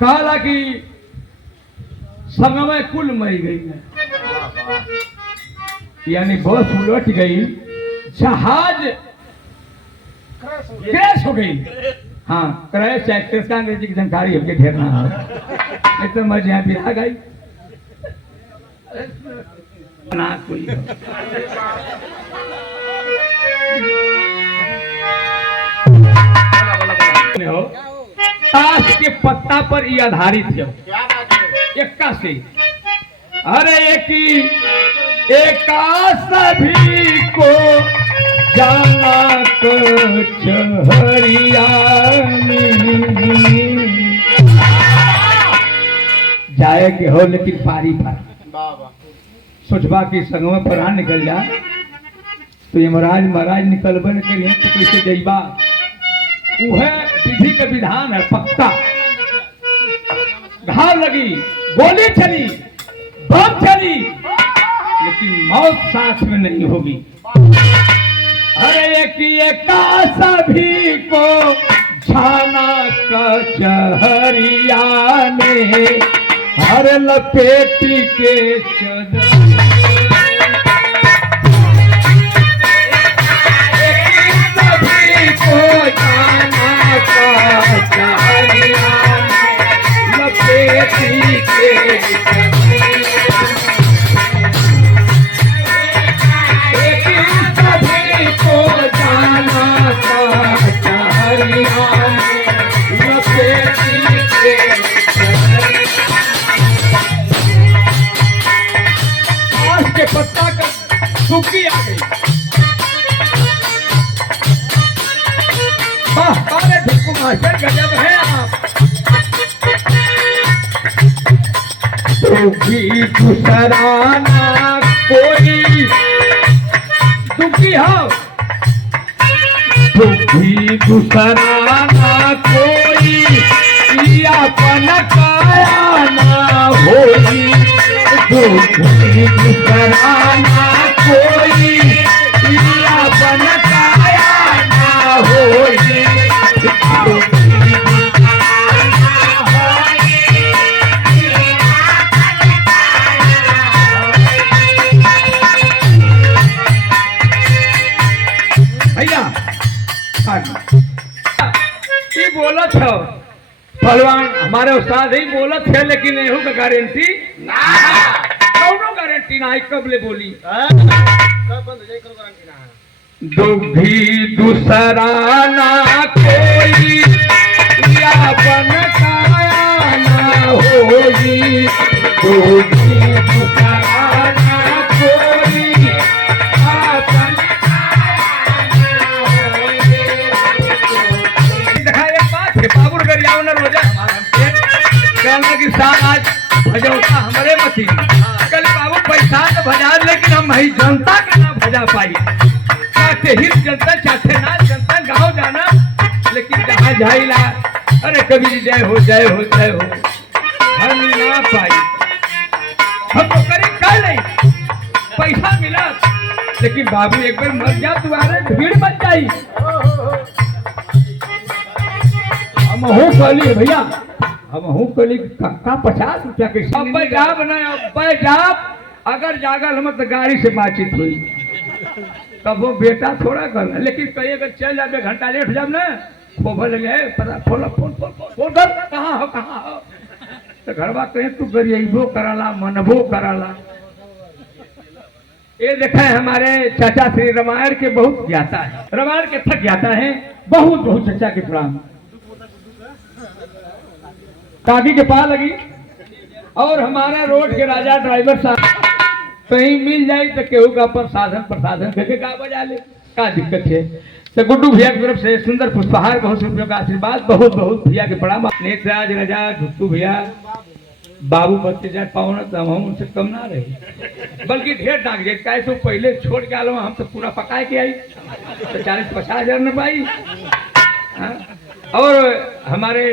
कहला कि संगमे कुल मर गई है, यानी बस उलट गई, जहाज क्रैश हो गई। हाँ, क्रैश एक्ट्रेस का अंग्रेजी की जानकारी हमके ढेर ना हो, नहीं तो मैं यहाँ भी आ गई ना कोई हो। ताश के पत्ता पर ये आधारित है, एक्का से। अरे एका सभी को जाना कचहरिया जाए के हो, लेकिन पारी पर सोचबा की संगवा पर निकल जा तो यमराज महाराज निकलबे न करिए तो कैसे जइबा। वह विधि का विधान है पक्का। घाव लगी, गोली चली, बम चली, लेकिन मौत साथ में नहीं होगी। अरे एका सभी को छाना कचहरिया ने, हर लपेटी के चदर सभी को जाना कचहरिया ने, लपेटी के सभी को जाना कचहरिया ने, लपेटी के के पत्ता का सूखी आ गई। वाह भिक्कू मास्टर गजब है आप। दुखी दूसरा ना कोई, दुखी हो, दुखी दूसरा ना कोई, अपन काया ना होई। दुखी कराना कोई, अपन काया ना होई। भैया ये बोलत हो पहलवान, हमारे उस्ताद ही बोलत है, लेकिन एहू का गारंटी ना, कौनो गारंटी ना है। कब ले बोली दुखी दूसरा ना कोई, अपन काया ना होई। दुखी दूसरा ना कोई, अपन बाबू गरियाव न रोजा कहना कि साल आज भजौता हमारे मथी, कल बाबू पैसा तो भजा, लेकिन हम ही जनता का ना भजा पाई। चाहते ही जनता, चाहते ना जनता, गाँव जाना, लेकिन जहाँ जाइला अरे कभी जय हो जय हो जय हो, हम ना पाई। हम तो करीब कल नहीं पैसा मिला, लेकिन बाबू एक बार मर जा तुम्हारे भीड़ बच जाई। हम हूँ कहली भैया, हम हूँ कहली का 50 रुपया के अब जाब ना, अब जाब अगर जागल हम तो गाड़ी से बातचीत हुई, तब वो बेटा थोड़ा करना, लेकिन कहीं अगर चल जाए घंटा लेट जाब ना, फोन लगे पता फोन फोन फोन फोन कर कहाँ हो तो घरवा कहीं तू गरीबो कराला, मनबो कराला। ये देखा है हमारे चाचा श्री रामायण के बहुत ज्ञाता है, रामायण के थक ज्ञाता है, बहुत बहुत चाचा के प्रणाम। काकी के पास लगी और हमारा रोड के राजा ड्राइवर साहब कहीं मिल जाए तो केहू का प्रसाधन देखे का बजा ले, का दिक्कत है। तो गुड्डू भैया की तरफ से सुंदर पुष्पहार, बहुत रुपयों का आशीर्वाद, बहुत बहुत भैया के प्रणाम। नेतराज राजा झुट्टू भैया बाबू बच्चे जाए पाओ तो हम उनसे कम ना रहे, बल्कि ढेर डाक जाए। क्या तो पहले छोड़ के आलो, हम तो पूरा पकाए के आई तो 40-50 हजार न पाई। और हमारे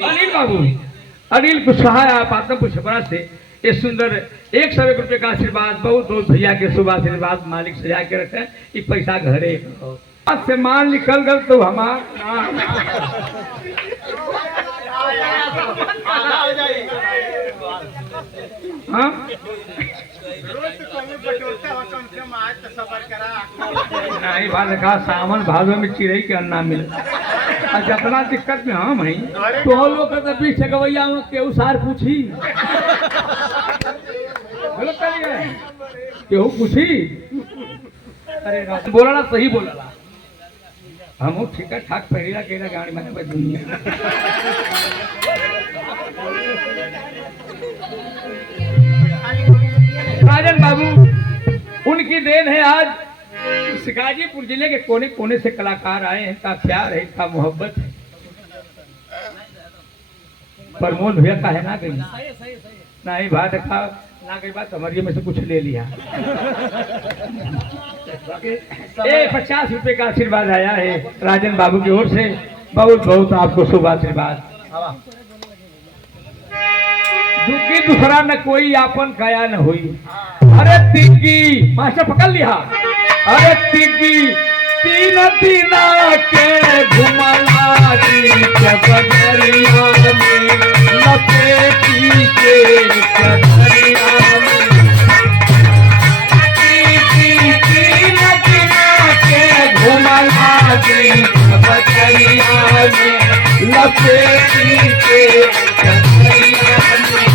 अनिल बाबू, अनिल कुशवाहा आप आत्मपुर छपरा से ये सुंदर 101 रुपये का आशीर्वाद, बहुत बहुत भैया के शुभ आशीर्वाद मालिक सजा के रखे। ये पैसा घरे से माल निकल गल तो हमार हाँ नहीं बात कहा सावन भादो में चिड़ई के अन्ना मिले जितना दिक्कत में हम है तो हम लोग का पीछे गवैया में केहू सार पूछी केहू पूछी अरे बोला ना सही बोला हम ठीक ठाक पहला के गाड़ी में दुनिया राजन बाबू उनकी देन है। आज इस गाजीपुर जिले के कोने कोने से कलाकार आए हैं। इनका प्यार है, इनका मोहब्बत है। प्रमोद भैया का है ना गई नहीं बात का ना गई बात हमारी में से कुछ ले लिया। 50 रुपए का आशीर्वाद आया है राजन बाबू की ओर से। बहुत बहुत आपको शुभ आशीर्वाद। दुखी दूसरा न कोई आपन काया न हुई। अरे तिग्गी मास्टर पकड़ लिया। अरे तिग्गी तीन तीना के घुमला दी चबरिया में लपेटी के चबरिया में तिग्गी तीन तीना के घुमला दी चबरिया में लपेटी के चबरिया में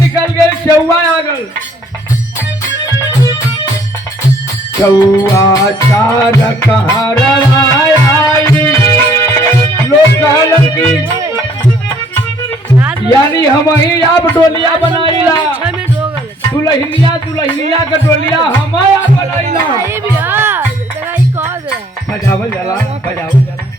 निकल गए चौआ आ गए। चौआ चार कहाँ रवाई लोग की यानी हम ही आप डोलिया बनाईला दुल्हनिया दुल्हनिया का डोलिया हम आप बनाईला बजावल जाला बजावल जाला।